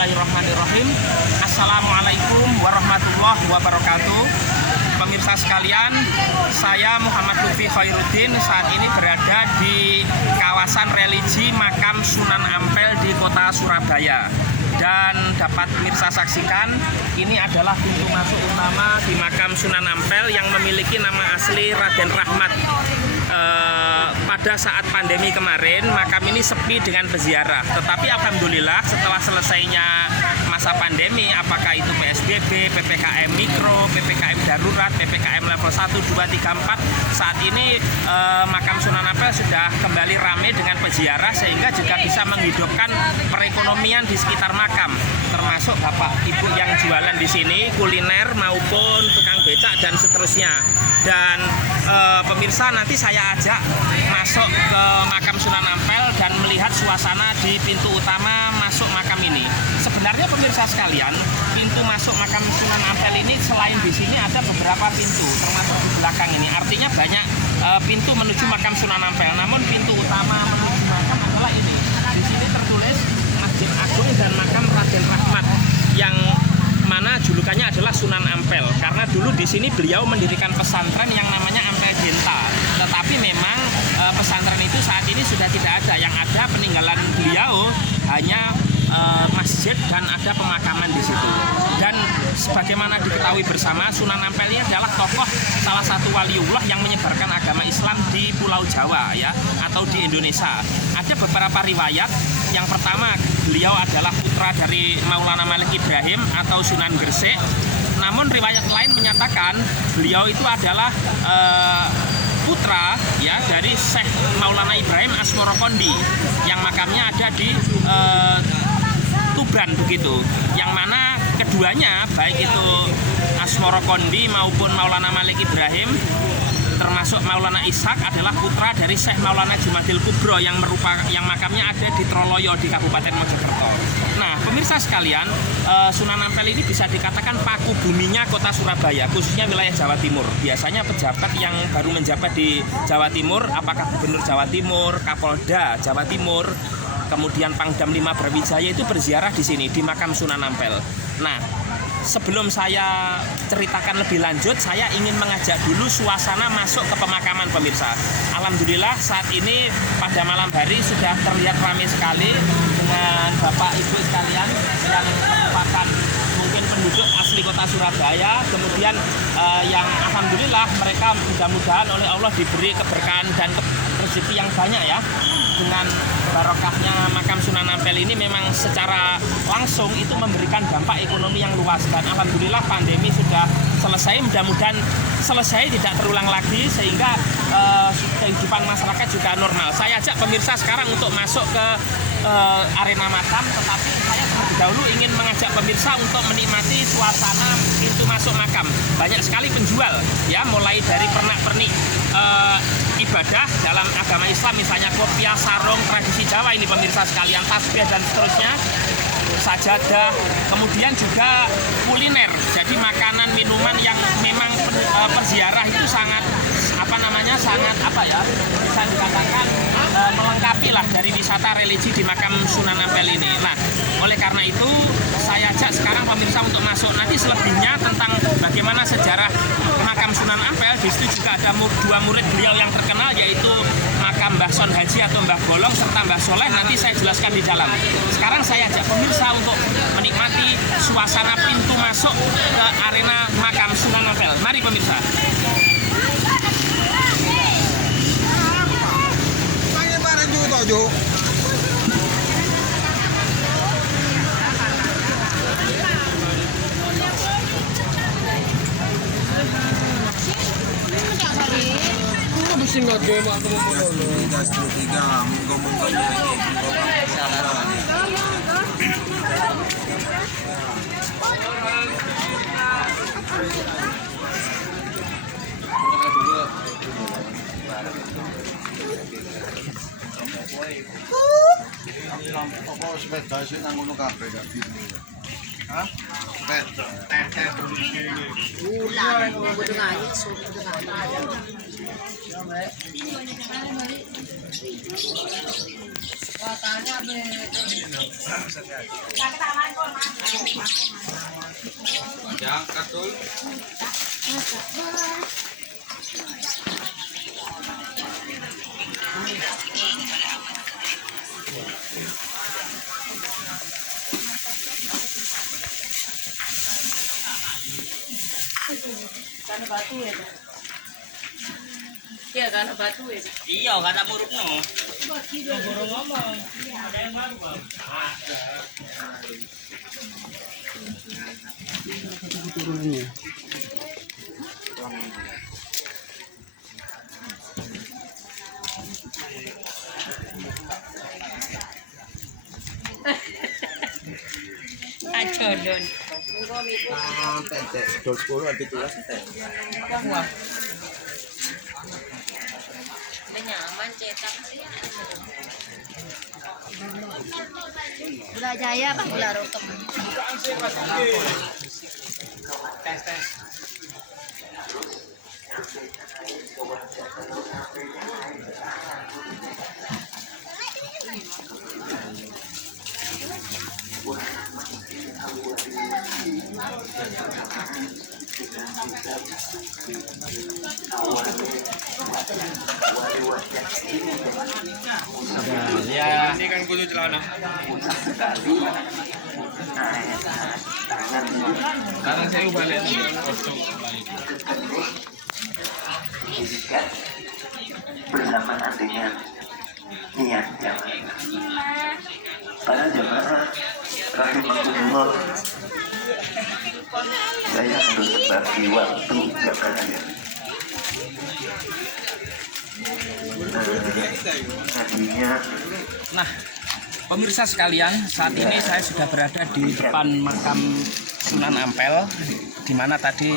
Bismillahirrahmanirrahim. Assalamualaikum warahmatullahi wabarakatuh. Pemirsa sekalian, saya Muhammad Lutfi Khairuddin saat ini berada di kawasan religi Makam Sunan Ampel di kota Surabaya. Dan dapat pemirsa saksikan, ini adalah pintu masuk utama di Makam Sunan Ampel yang memiliki nama asli Raden Rahmat. Pada saat pandemi kemarin, makam ini sepi dengan peziarah. Tetapi alhamdulillah setelah selesainya masa pandemi, apakah itu PSBB, PPKM Mikro, PPKM Darurat, PPKM level 1, 2, 3, 4, saat ini Makam Sunan Ampel sudah kembali ramai dengan peziarah sehingga juga bisa menghidupkan perekonomian di sekitar makam, termasuk bapak ibu yang jualan di sini, kuliner maupun tukang becak dan seterusnya. Dan pemirsa, nanti saya ajak masuk ke Makam Sunan Ampel dan melihat suasana di pintu utama masuk makam ini. Sebenarnya pemirsa sekalian, pintu masuk Makam Sunan Ampel ini selain di sini ada beberapa pintu, termasuk di belakang ini. Artinya banyak pintu menuju Makam Sunan Ampel. Namun pintu utama menuju makam adalah ini. Di sini tertulis Masjid Agung dan Makam Raden Rahmat, yang mana julukannya adalah Sunan Ampel karena dulu di sini beliau mendirikan pesantren yang namanya Ampel Genta. Tetapi memang pesantren itu saat ini sudah tidak ada. Yang ada peninggalan beliau hanya masjid dan ada pemakaman di situ. Dan sebagaimana diketahui bersama, Sunan Ampel ini adalah tokoh salah satu waliullah yang menyebarkan agama Islam di Pulau Jawa ya, atau di Indonesia. Ada beberapa riwayat. Yang pertama, beliau adalah putra dari Maulana Malik Ibrahim atau Sunan Gresik. Namun riwayat lain menyatakan beliau itu adalah putra ya dari Syekh Maulana Ibrahim Asmorokondi yang makamnya ada di Tuban begitu. Yang mana keduanya, baik itu Asmorokondi maupun Maulana Malik Ibrahim termasuk Maulana Ishak, adalah putra dari Syekh Maulana Jumadil Kubro yang makamnya ada di Troloyo di Kabupaten Mojokerto. Nah, pemirsa sekalian, Sunan Ampel ini bisa dikatakan paku buminya kota Surabaya, khususnya wilayah Jawa Timur. Biasanya pejabat yang baru menjabat di Jawa Timur, apakah Gubernur Jawa Timur, Kapolda Jawa Timur, kemudian Pangdam 5 Brawijaya itu berziarah di sini di Makam Sunan Ampel. Nah, sebelum saya ceritakan lebih lanjut, saya ingin mengajak dulu suasana masuk ke pemakaman pemirsa. Alhamdulillah saat ini pada malam hari sudah terlihat ramai sekali dengan bapak ibu sekalian yang merupakan mungkin penduduk asli kota Surabaya. Kemudian yang alhamdulillah mereka mudah-mudahan oleh Allah diberi keberkahan dan rezeki yang banyak ya. Dengan barokahnya Makam Sunan Ampel ini memang secara langsung itu memberikan dampak ekonomi yang luas. Dan alhamdulillah pandemi sudah selesai, mudah-mudahan selesai tidak terulang lagi sehingga kehidupan masyarakat juga normal. Saya ajak pemirsa sekarang untuk masuk ke arena makam, tetapi saya terlebih dahulu ingin mengajak pemirsa untuk menikmati suasana pintu masuk makam. Banyak sekali penjual ya, mulai dari pernak-pernik ibadah dalam agama Islam, misalnya kopiah, sarung tradisi Jawa ini pemirsa sekalian, tasbih dan seterusnya, sajadah, kemudian juga kuliner. Jadi makanan minuman yang memang perziarah itu sangat bisa dikatakan melengkapi lah dari wisata religi di Makam Sunan Ampel ini. Nah, oleh karena itu saya ajak sekarang pemirsa untuk masuk. Nanti selebihnya tentang bagaimana sejarah Makam Sunan Ampel, di situ juga ada dua murid beliau yang terkenal, yaitu Makam Mbah Son Haji atau Mbah Bolong serta Mbah Soleh. Nanti saya jelaskan di dalam. Sekarang saya ajak pemirsa untuk menikmati suasana pintu masuk ke arena Makam Sunan Ampel. Mari pemirsa. Apa sepeda sih nang ngono kabeh gak bisa. Hah? Sepeda. Karena batu ya. Iya, karena batu ya. Iya, kata murukno. Acodon. Dol 10 ada 17 teh. Nyaman cetak. Gula Jaya apa gula rokem? Tes. Ya, ini kan kudu celana. Sekarang saya balik bersamaan dengan niat yang para jemaah rahimahullah, saya harus berbagi waktu yang ada. Tadinya Nah, pemirsa sekalian, saat ini saya sudah berada di depan makam Sunan Ampel, di mana tadi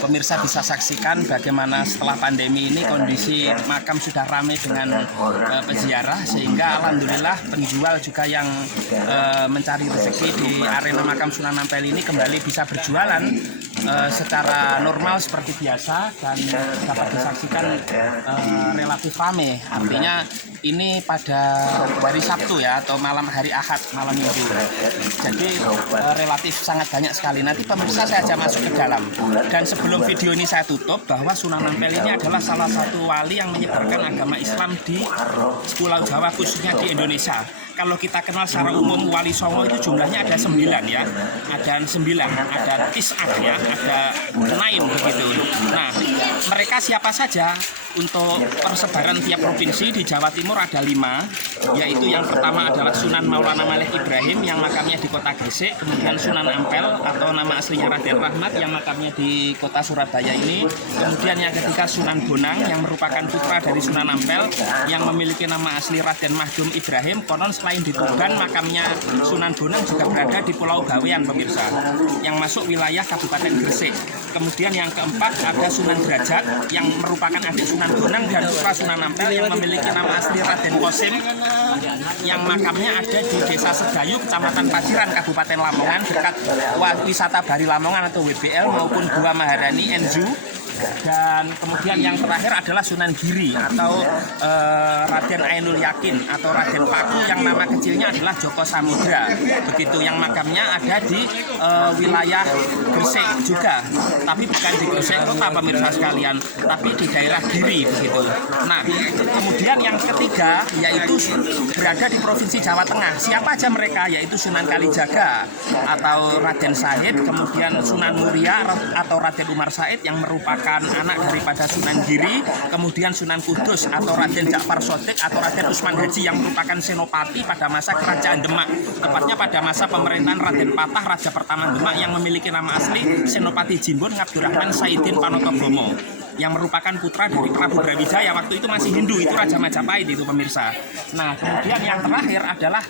pemirsa bisa saksikan bagaimana setelah pandemi ini kondisi makam sudah ramai dengan peziarah, sehingga alhamdulillah penjual juga yang mencari rezeki di arena makam Sunan Ampel ini kembali bisa berjualan secara normal seperti biasa, dan dapat disaksikan relatif ramai. Artinya ini pada hari Sabtu ya, atau malam hari Ahad, malam Minggu. Jadi relatif sangat banyak sekali. Nanti pemirsa saya ajak masuk ke dalam. Dan sebelum video ini saya tutup, bahwa Sunan Ampel ini adalah salah satu wali yang menyebarkan agama Islam di Pulau Jawa, khususnya di Indonesia. Kalau kita kenal secara umum Wali Songo itu jumlahnya ada 9 ya, ada 9, ada tis'ah ya, ada 9 begitu. Nah, mereka siapa saja? Untuk persebaran tiap provinsi di Jawa Timur ada 5, yaitu yang pertama adalah Sunan Maulana Malik Ibrahim yang makamnya di kota Gresik, kemudian Sunan Ampel atau nama aslinya Raden Rahmat yang makamnya di kota Surabaya ini, kemudian yang ketiga Sunan Bonang yang merupakan putra dari Sunan Ampel yang memiliki nama asli Raden Mahdum Ibrahim. Konon selain di Tuban, makamnya Sunan Bonang juga berada di Pulau Bawean pemirsa, yang masuk wilayah Kabupaten Gresik. Kemudian yang keempat ada Sunan Derajat yang merupakan adik Sunan Bonang dan putra Sunan Ampel yang memiliki nama asli Raden Kosim yang makamnya ada di Desa Sedayu, Kecamatan Paciran, Kabupaten Lamongan, dekat wisata Bari Lamongan atau WBL maupun Gua Maharani Enzu. Dan kemudian yang terakhir adalah Sunan Giri atau Raden Ainul Yakin atau Raden Paku yang nama kecilnya adalah Joko Samudra. Begitu, yang makamnya ada di wilayah Gresik juga, tapi bukan di Gresik kota pemirsa sekalian, tapi di daerah Giri begitu. Nah, kemudian yang ketiga yaitu berada di Provinsi Jawa Tengah. Siapa aja mereka? Yaitu Sunan Kalijaga atau Raden Said, kemudian Sunan Muria atau Raden Umar Said yang merupakan anak daripada Sunan Giri, kemudian Sunan Kudus atau Raden Ja'far Shadiq atau Raden Usman Haji yang merupakan senopati pada masa Kerajaan Demak, tepatnya pada masa pemerintahan Raden Patah, Raja pertama Demak yang memiliki nama asli Senopati Jimbun Ngabdurrahman Saidin Panotogomo, yang merupakan putra dari Prabu Brawijaya, waktu itu masih Hindu, itu Raja Majapahit itu pemirsa. Nah, kemudian yang terakhir adalah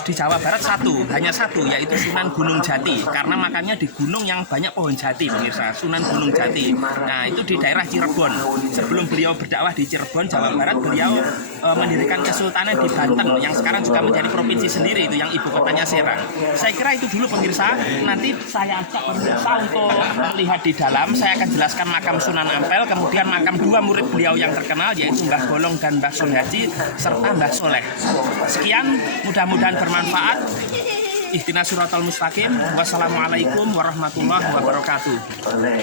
di Jawa Barat hanya satu, yaitu Sunan Gunung Jati, karena makamnya di gunung yang banyak pohon jati pemirsa, Sunan Gunung Jati. Nah, itu di daerah Cirebon. Sebelum beliau berdakwah di Cirebon, Jawa Barat, beliau mendirikan kesultanan di Banten yang sekarang juga menjadi provinsi sendiri, itu yang ibu kotanya Serang. Saya kira itu dulu pemirsa. Nanti saya ajak pemirsa untuk melihat di dalam. Saya akan jelaskan makam Sunan Ampel Ampel, kemudian makam dua murid beliau yang terkenal yaitu Mbah Bolong dan Mbah Solhaji serta Mbah Soleh. Sekian, mudah-mudahan bermanfaat. Ihdinas siratal mustaqim. Wassalamualaikum warahmatullahi wabarakatuh.